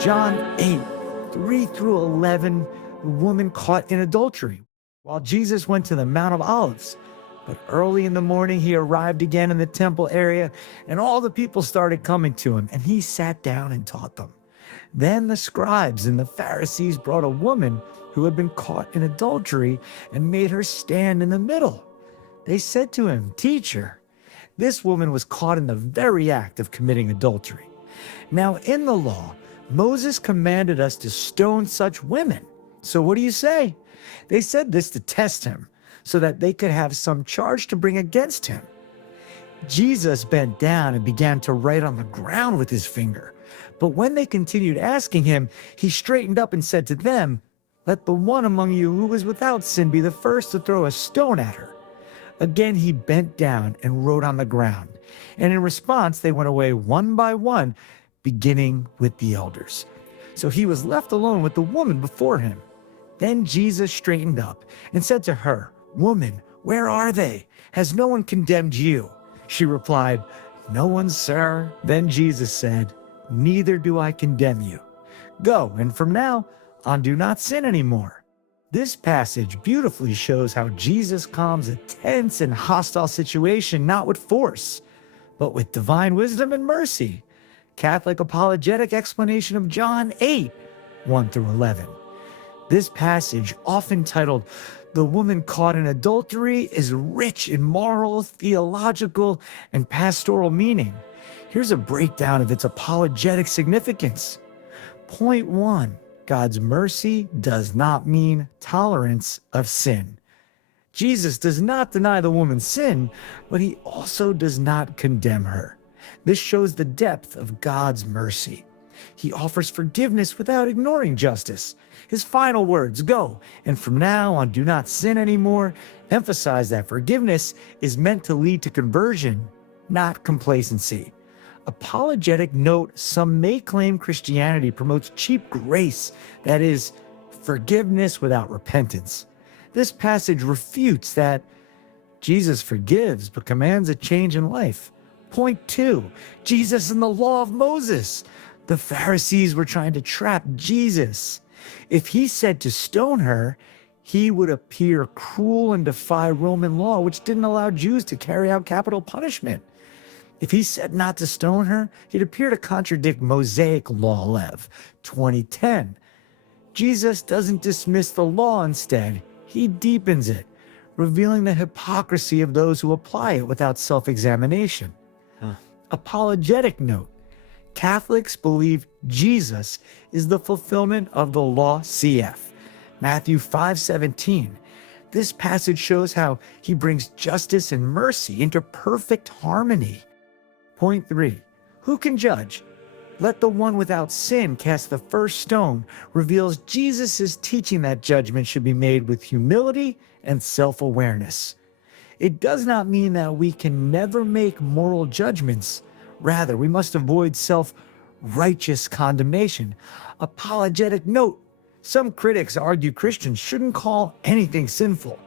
John 8, 3 through 11, the woman caught in adultery, while Jesus went to the Mount of Olives. But early in the morning, he arrived again in the temple area, and all the people started coming to him, and he sat down and taught them. Then the scribes and the Pharisees brought a woman who had been caught in adultery and made her stand in the middle. They said to him, "Teacher, this woman was caught in the very act of committing adultery. Now in the law, Moses commanded us to stone such women. So what do you say?" They said this to test him, so that they could have some charge to bring against him. Jesus bent down and began to write on the ground with his finger. But when they continued asking him, he straightened up and said to them, "Let the one among you who is without sin be the first to throw a stone at her." Again he bent down and wrote on the ground. And in response, they went away one by one, beginning with the elders. So he was left alone with the woman before him. Then Jesus straightened up and said to her, "Woman, where are they? Has no one condemned you?" She replied, "No one, sir." Then Jesus said, "Neither do I condemn you. Go, and from now on do not sin anymore." This passage beautifully shows how Jesus calms a tense and hostile situation not with force, but with divine wisdom and mercy. Catholic apologetic explanation of John 8, 1 through 11. This passage, often titled "The Woman Caught in Adultery," is rich in moral, theological, and pastoral meaning. Here's a breakdown of its apologetic significance. Point 1. God's mercy does not mean tolerance of sin. Jesus does not deny the woman's sin, but he also does not condemn her. This shows the depth of God's mercy. He offers forgiveness without ignoring justice. His final words, "Go, and from now on do not sin anymore," emphasize that forgiveness is meant to lead to conversion, not complacency. Apologetic note: some may claim Christianity promotes cheap grace, that is, forgiveness without repentance. This passage refutes that. Jesus forgives but commands a change in life. Point 2, Jesus and the law of Moses. The Pharisees were trying to trap Jesus. If he said to stone her, he would appear cruel and defy Roman law, which didn't allow Jews to carry out capital punishment. If he said not to stone her, he'd appear to contradict Mosaic law, Lev 20:10. Jesus doesn't dismiss the law, instead, he deepens it, revealing the hypocrisy of those who apply it without self-examination. Apologetic note: Catholics believe Jesus is the fulfillment of the law CF. Matthew 5:17. This passage shows how he brings justice and mercy into perfect harmony. Point 3. Who can judge? Let the one without sin cast the first stone reveals Jesus' teaching that judgment should be made with humility and self-awareness. It does not mean that we can never make moral judgments. Rather, we must avoid self-righteous condemnation. Apologetic note: some critics argue Christians shouldn't call anything sinful.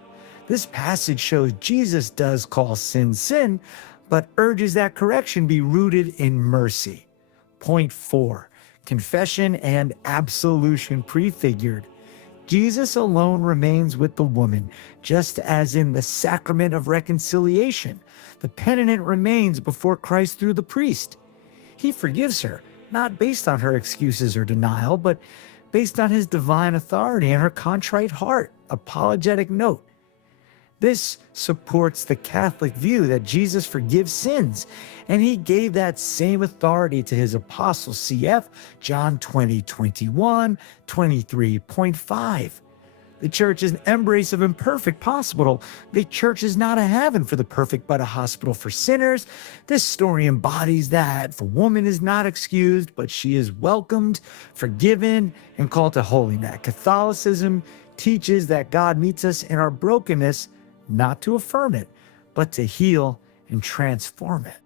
This passage shows Jesus does call sin sin, but urges that correction be rooted in mercy. Point 4. Confession and absolution prefigured. Jesus alone remains with the woman, just as in the sacrament of reconciliation, the penitent remains before Christ through the priest. He forgives her, not based on her excuses or denial, but based on his divine authority and her contrite heart. Apologetic note: this supports the Catholic view that Jesus forgives sins, and he gave that same authority to his apostles, cf. John 20:21, 23.5. The church is an embrace of imperfect hospital. The church is not a heaven for the perfect, but a hospital for sinners. This story embodies that. The woman is not excused, but she is welcomed, forgiven, and called to holiness. Catholicism teaches that God meets us in our brokenness, not to affirm it, but to heal and transform it.